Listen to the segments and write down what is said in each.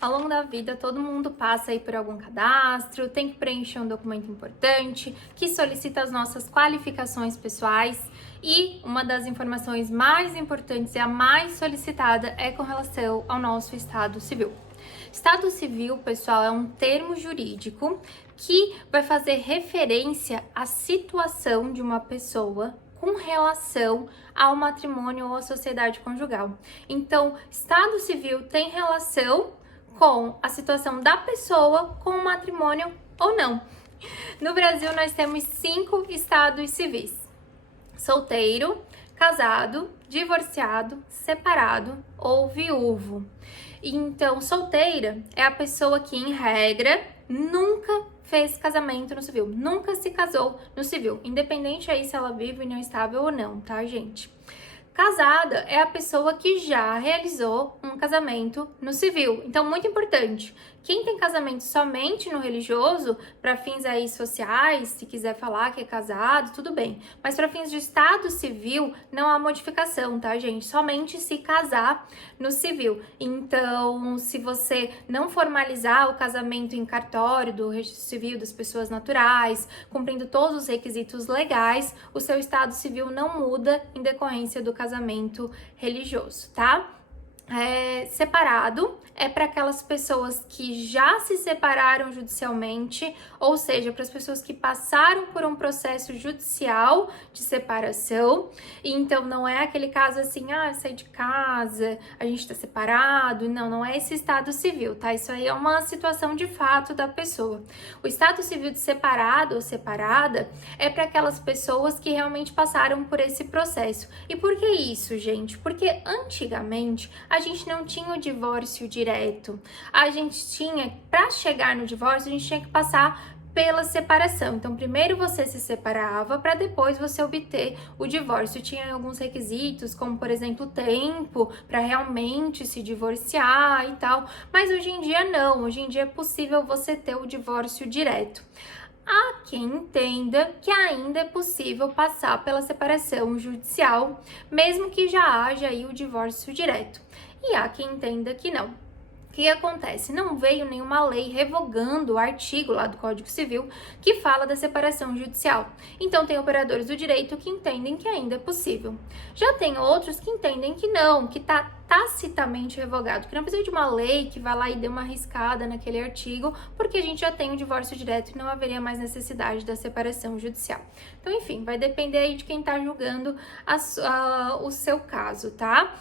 Ao longo da vida, todo mundo passa aí por algum cadastro, tem que preencher um documento importante que solicita as nossas qualificações pessoais e uma das informações mais importantes e a mais solicitada é com relação ao nosso estado civil. Estado civil, pessoal, é um termo jurídico que vai fazer referência à situação de uma pessoa com relação ao matrimônio ou à sociedade conjugal. Então, estado civil tem relação com a situação da pessoa com o matrimônio ou não. No Brasil, nós temos 5 estados civis: solteiro, casado, divorciado, separado ou viúvo. Então, solteira é a pessoa que, em regra, nunca fez casamento no civil, nunca se casou no civil, independente aí se ela vive em união estável ou não, tá, gente? Casada é a pessoa que já realizou um casamento no civil. Então, muito importante, quem tem casamento somente no religioso, para fins aí sociais, se quiser falar que é casado, tudo bem. Mas para fins de estado civil, não há modificação, tá, gente? Somente se casar no civil. Então, se você não formalizar o casamento em cartório do registro civil das pessoas naturais, cumprindo todos os requisitos legais, o seu estado civil não muda em decorrência do casamento religioso, tá? Separado é para aquelas pessoas que já se separaram judicialmente, ou seja, para as pessoas que passaram por um processo judicial de separação. Então, não é aquele caso assim, saí de casa, a gente tá separado. Não é esse estado civil, tá? Isso aí é uma situação de fato da pessoa. O estado civil de separado ou separada é para aquelas pessoas que realmente passaram por esse processo. E por que isso, gente? Porque antigamente a gente não tinha o divórcio direto. A gente tinha, para chegar no divórcio, a gente tinha que passar pela separação. Então, primeiro você se separava para depois você obter o divórcio. Tinha alguns requisitos, como por exemplo, tempo para realmente se divorciar e tal. Mas hoje em dia não. Hoje em dia é possível você ter o divórcio direto. Há quem entenda que ainda é possível passar pela separação judicial, mesmo que já haja aí o divórcio direto. E há quem entenda que não. O que acontece? Não veio nenhuma lei revogando o artigo lá do Código Civil que fala da separação judicial. Então, tem operadores do direito que entendem que ainda é possível. Já tem outros que entendem que não, que está tacitamente revogado, que não precisa de uma lei que vai lá e dê uma riscada naquele artigo, porque a gente já tem o divórcio direto e não haveria mais necessidade da separação judicial. Então, enfim, vai depender aí de quem está julgando o seu caso, tá?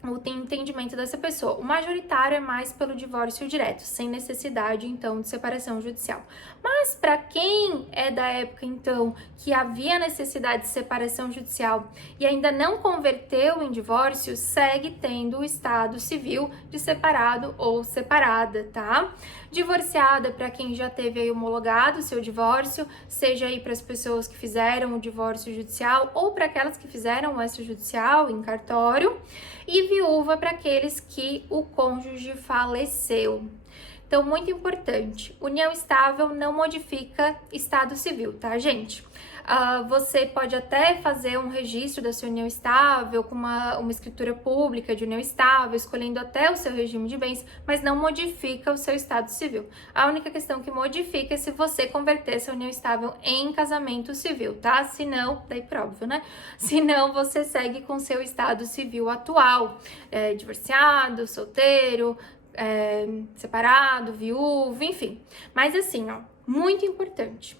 O entendimento dessa pessoa. O majoritário é mais pelo divórcio direto, sem necessidade, então, de separação judicial. Mas para quem é da época, então, que havia necessidade de separação judicial e ainda não converteu em divórcio, segue tendo o estado civil de separado ou separada, tá? Divorciada para quem já teve aí homologado o seu divórcio, seja aí para as pessoas que fizeram o divórcio judicial ou para aquelas que fizeram o extrajudicial em cartório. E viúva para aqueles que o cônjuge faleceu. Então, muito importante, união estável não modifica estado civil, tá, gente? Você pode até fazer um registro da sua união estável com uma escritura pública de união estável, escolhendo até o seu regime de bens, mas não modifica o seu estado civil. A única questão que modifica é se você converter essa união estável em casamento civil, tá? Se não, daí por óbvio, né? Se não, você segue com seu estado civil atual, divorciado, solteiro, separado, viúvo, enfim. Mas assim, ó, muito importante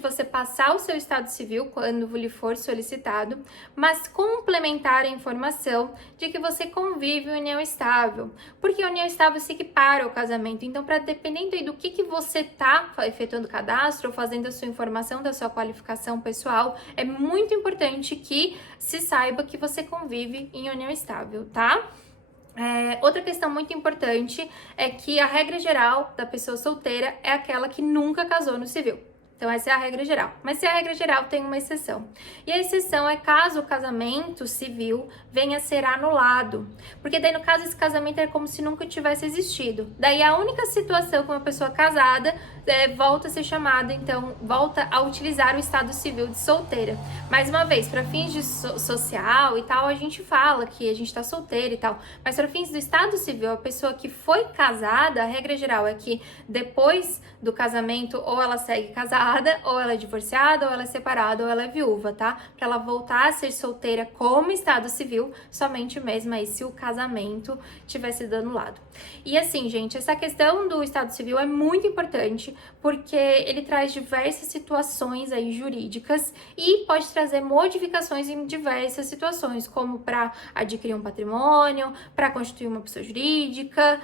você passar o seu estado civil quando lhe for solicitado, mas complementar a informação de que você convive em união estável, porque a união estável se equipara ao casamento. Então, dependendo aí do que você está efetuando cadastro ou fazendo a sua informação da sua qualificação pessoal, é muito importante que se saiba que você convive em união estável, tá? Outra questão muito importante é que a regra geral da pessoa solteira é aquela que nunca casou no civil. Então essa é a regra geral. Mas se é a regra geral, tem uma exceção. E a exceção é caso o casamento civil venha a ser anulado. Porque daí, no caso, esse casamento é como se nunca tivesse existido. Daí a única situação com uma pessoa casada volta a ser chamada, então, volta a utilizar o estado civil de solteira. Mais uma vez, para fins de social e tal, a gente fala que a gente tá solteira e tal. Mas para fins do estado civil, a pessoa que foi casada, a regra geral é que depois do casamento, ou ela segue casada, ou ela é divorciada, ou ela é separada, ou ela é viúva, tá? Para ela voltar a ser solteira como estado civil, somente mesmo aí se o casamento tivesse sido anulado. E assim, gente, essa questão do estado civil é muito importante, porque ele traz diversas situações aí jurídicas e pode trazer modificações em diversas situações, como para adquirir um patrimônio, para constituir uma pessoa jurídica,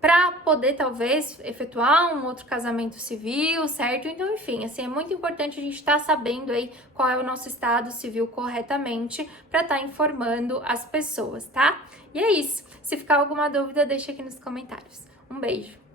para poder talvez efetuar um outro casamento civil, certo? Então, enfim, assim, é muito importante a gente estar sabendo aí qual é o nosso estado civil corretamente para estar informando as pessoas, tá? E é isso. Se ficar alguma dúvida, deixa aqui nos comentários. Um beijo!